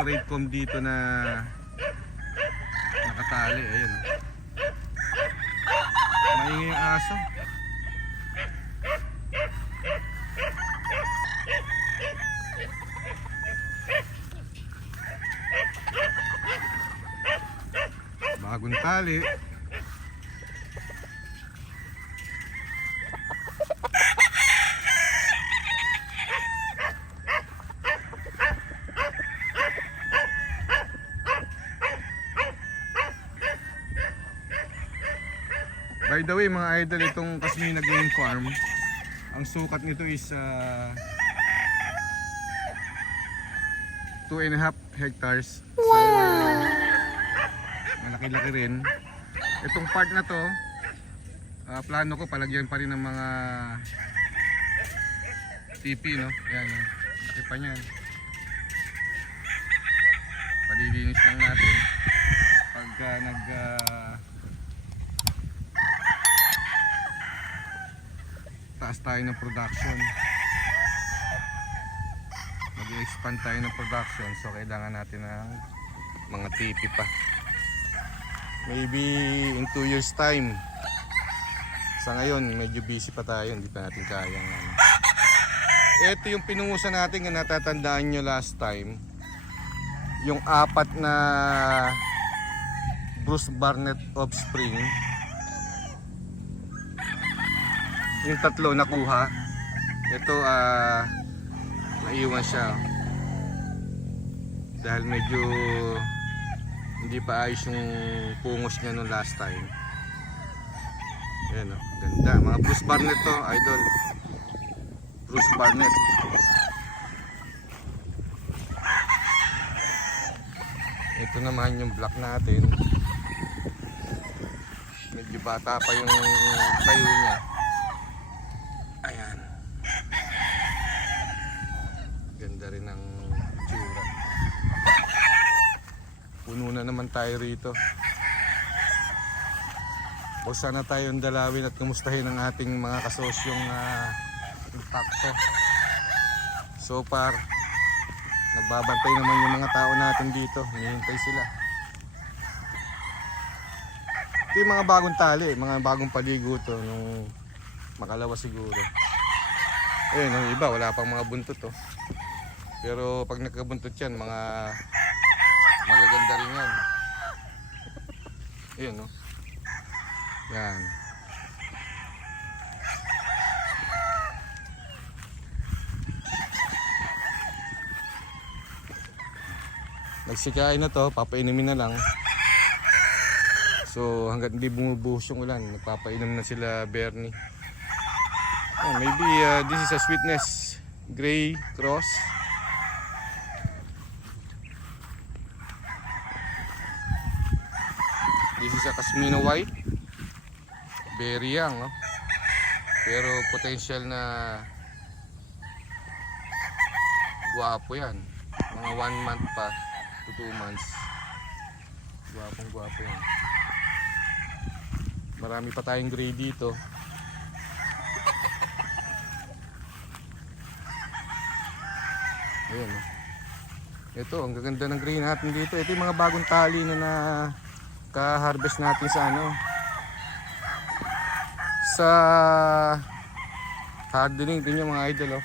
straight comb dito na nakatali. Ayun. Maingay yung aso. Bagong tali. By the way mga idol, itong Kasmina Game Farm, ang sukat nito is uh, 2 and a half hectares. Wow! malaki-laki rin. Itong part na to, ah, plano ko palagyan pa rin ng mga TP, no? Yan, yan. Laki pa niyan. Palilinis lang natin. Pagka nag... ah, taas tayo ng production. Mag-expand tayo ng production, so kailangan natin ng mga TP pa maybe in 2 years time sa ngayon medyo busy pa tayo hindi pa natin kaya ano. ito yung pinungusan natin na natatandaan nyo last time yung apat na Bruce Barnett offspring yung tatlo nakuha ito ah naiwan siya dahil medyo hindi pa ayos yung pungos niya nung last time Ayan o, ganda. Mga Bruce Barnett to, idol. Bruce Barnett. Ito naman yung black natin. Medyo bata pa yung tayo niya. Ayan. Ganda rin ang tsura. Puno na naman tayo rito. O sana tayong dalawin at kumustahin ang ating mga kasosyong uh, impacto. So far, nagbabantay naman yung mga tao natin dito. Hinihintay sila. Ito yung mga bagong tali, mga bagong paligo to nung makalawa siguro. Ayun, yung iba wala pang mga buntot to. Pero pag nagkabuntot yan, mga magaganda rin yan. Ayun, no? Yan. Nagsikain na to, papainumin na lang. So hanggat hindi bumubuhos yung ulan, nagpapainom na sila Bernie. Yan, maybe uh, this is a sweetness gray cross. This is a Casmino white. Very young, no? Pero potential na guwapo yan. Mga 1 month pa to 2 months. Guwapong guwapo yan. Marami pa tayong gray dito. Ayan, no? Ito, ang gaganda ng gray natin dito. Ito yung mga bagong tali na na ka-harvest natin sa ano, sa hardening. Din yung mga idol oh.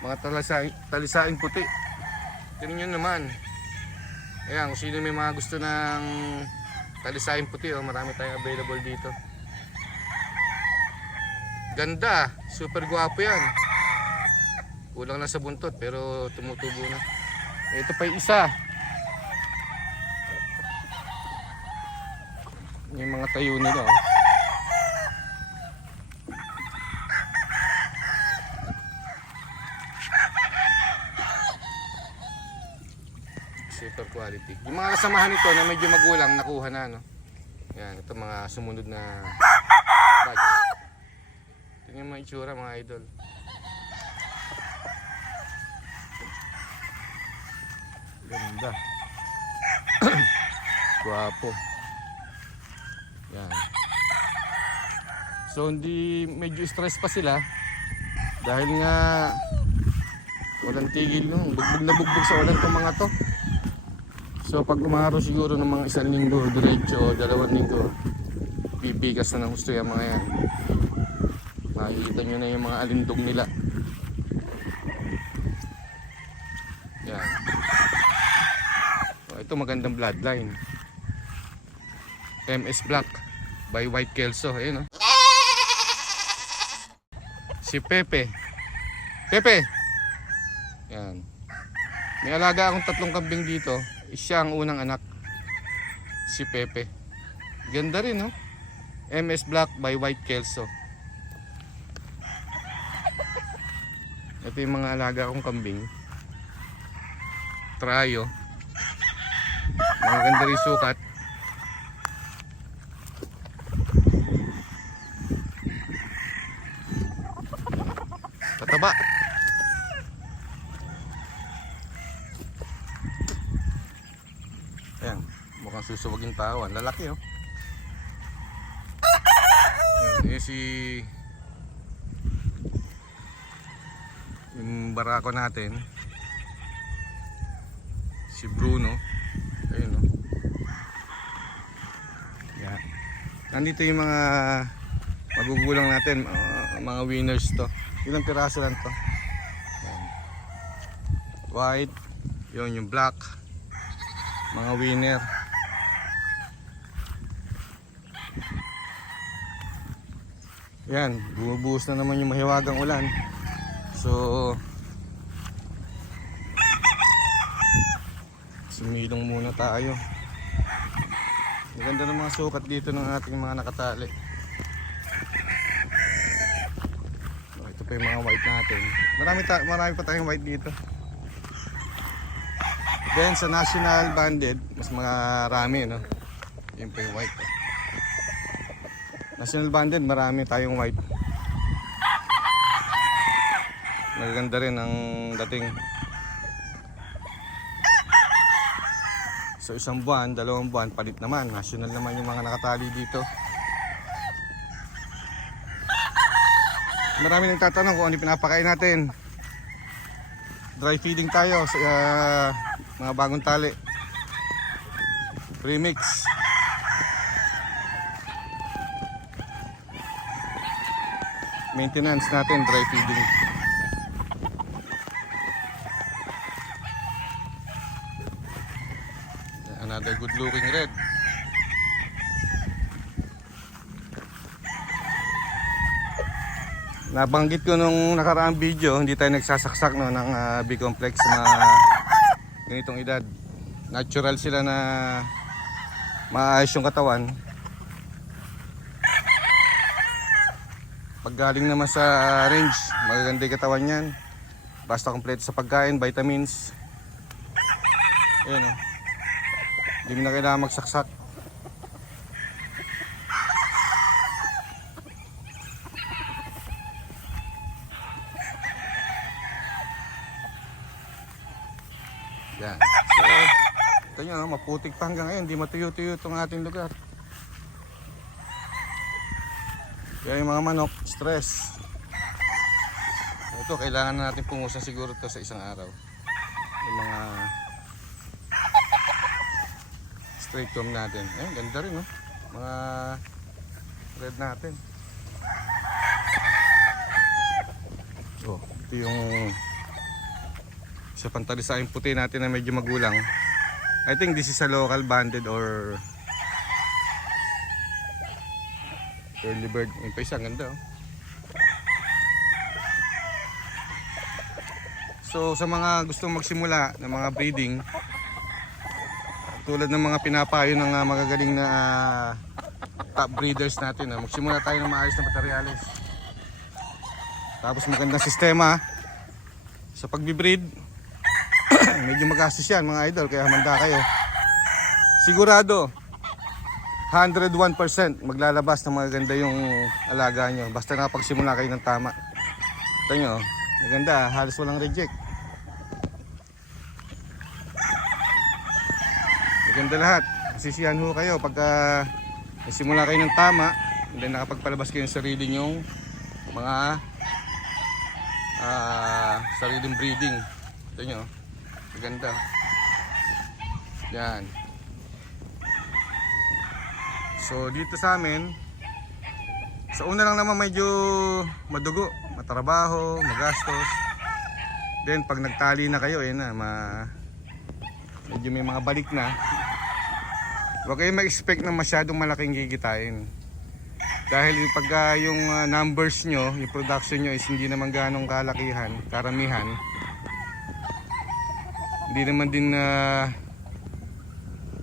mga talisaing, talisaing puti. Tingnan nyo naman. Ayan kung sino may mga gusto ng talisaing puti oh, marami tayong available dito. Ganda. Super gwapo yan. Kulang na sa buntot pero tumutubo na. Ito pa yung isa yung mga tayo nila oh. super quality. Yung mga kasamahan nito na medyo magulang nakuha na no. Yan, ito mga sumunod na batch. Mo yung itsura mga idol. Ganda. Guwapo. Yan. So hindi medyo stress pa sila dahil nga walang tigil no. Bugbog na bugbog sa ulan itong mga to. So pag umaraw siguro ng mga isang linggo, diretso o dalawang linggo, bibigas na ng gusto yung mga yan. Makikita nyo na yung mga alindog nila. Yan. So, ito magandang bloodline. MS Black by White Kelso. Ayun oh. Si Pepe. Pepe! Yan. May alaga akong tatlong kambing dito. Siya ang unang anak. Si Pepe. Ganda rin, no? MS Black by White Kelso. Ito yung mga alaga kong kambing. Trayo. Mga ganda rin sukat. Pataba. Ayan, mukhang susuwag yung tao. Ang lalaki oh. Ayan, eh si yung barako natin si Bruno ayun oh. Yan. Nandito yung mga magugulang natin, mga, mga winners to. Ilang piraso lang to. White, yun yung black, mga winner. Yan, bumubuhos na naman yung mahiwagang ulan. So, sumilong muna tayo. Maganda ng mga sukat dito ng ating mga nakatali. Oh, ito pa yung mga white natin. Marami, ta marami pa tayong white dito. Then sa national banded, mas marami, no? Yun pa yung white. oh. National banded, marami tayong white. Magaganda rin ang dating. So isang buwan, dalawang buwan, palit naman. National naman yung mga nakatali dito. Marami nang tatanong kung ano pinapakain natin. Dry feeding tayo sa ah, mga bagong tali. Premix. Maintenance natin, dry feeding. Another good looking red. Nabanggit ko nung nakaraang video, hindi tayo nagsasaksak no, ng ah, B-complex na ganitong edad. Natural sila na maayos yung katawan. Pag galing naman sa range, magaganda yung katawan yan. Basta kompleto sa pagkain, vitamins. Ayan o. Hindi mo na kailangan magsaksak. Yan. So, ito nyo, maputik pa hanggang ngayon. Hindi matuyo-tuyo itong ating lugar. Kaya yung mga manok, stress. Ito, kailangan na natin pumusa siguro to sa isang araw. Yung mga straight comb natin. Ayun, ganda rin, no? Mga red natin. Oh, ito yung sa pantalisayang puti natin na medyo magulang. I think this is a local banded or early bird. Yung pa isa, ang ganda, oh. So sa mga gustong magsimula ng mga breeding, tulad ng mga pinapayo ng ah, magagaling na ah, top breeders natin, ah, magsimula tayo ng maayos na materyales. Tapos magandang sistema sa pagbibreed. Medyo magastos yan mga idol, kaya hamanda kayo. Sigurado, 101% maglalabas ng magaganda yung alaga nyo. Basta nakapagsimula kayo ng tama. Ito nyo, maganda, halos walang reject. Maganda lahat. Masisiyan ho kayo pagka nagsimula kayo ng tama and then nakapagpalabas kayo ng sarili nyong mga ah, sariling breeding. Ito nyo, maganda. Yan. So dito sa amin, sa una lang naman medyo madugo, matrabaho, magastos. Then pag nagtali na kayo, eh na, ma medyo may mga balik na. Huwag kayong ma-expect na masyadong malaking kikitain. Dahil yung pagka yung ah, numbers nyo, yung production nyo is hindi naman ganong kalakihan, karamihan. Hindi naman din na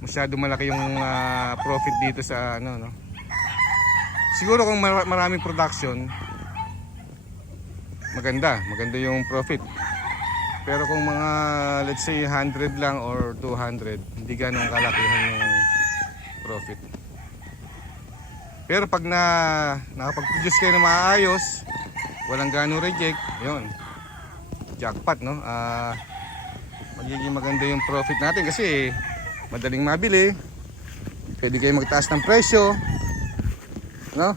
masyado malaki yung ah, profit dito sa ano no. Siguro kung mar- maraming production maganda, maganda yung profit. Pero kung mga let's say 100 lang or 200, hindi ganong kalakihan yung profit. Pero pag na nakapag-produce kayo na maayos, walang ganong reject, yun. Jackpot, no? Ah magiging maganda yung profit natin kasi madaling mabili. Pwede kayo magtaas ng presyo. No?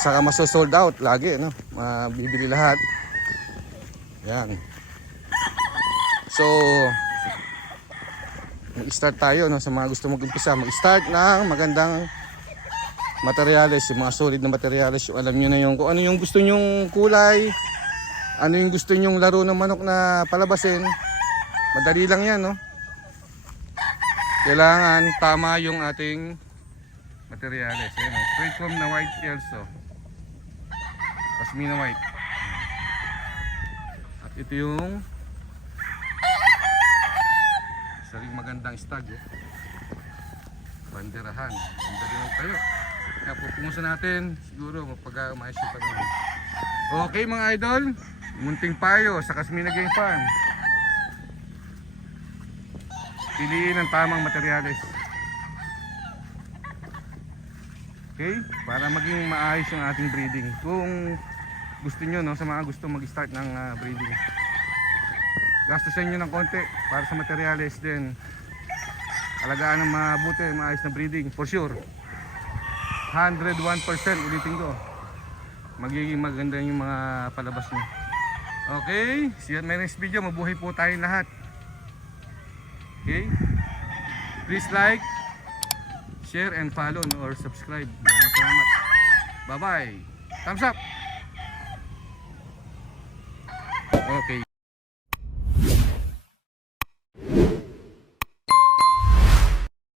Saka maso-sold out lagi, no? Mabibili lahat. Yan. So, mag-start tayo no, sa mga gusto mag-umpisa. Mag-start ng magandang materyales, yung mga solid na materyales. Yung alam nyo na yung kung ano yung gusto nyong kulay, ano yung gusto nyong laro ng manok na palabasin. Madali lang yan, no? Kailangan tama yung ating materyales. Ayan, oh. straight from na white Kelso. Pasmina white. At ito yung isa magandang stag. Eh. Banderahan. Dali lang tayo. Kaya pupungusa natin. Siguro mapag umayos yung panahon. Okay mga idol. Munting payo sa Kasmina Game Farm. Piliin ang tamang materyales. Okay? Para maging maayos yung ating breeding. Kung gusto nyo, no, sa mga gusto mag-start ng ah, breeding. Gastusin nyo ng konti para sa materyales din. Alagaan ng mabuti, maayos na breeding. For sure. 101% ulitin ko. Magiging maganda yung mga palabas nyo. Okay, see you at my next video. Mabuhay po tayong lahat. Okay? Please like, share, and follow or subscribe. Maraming salamat. Bye-bye. Thumbs up!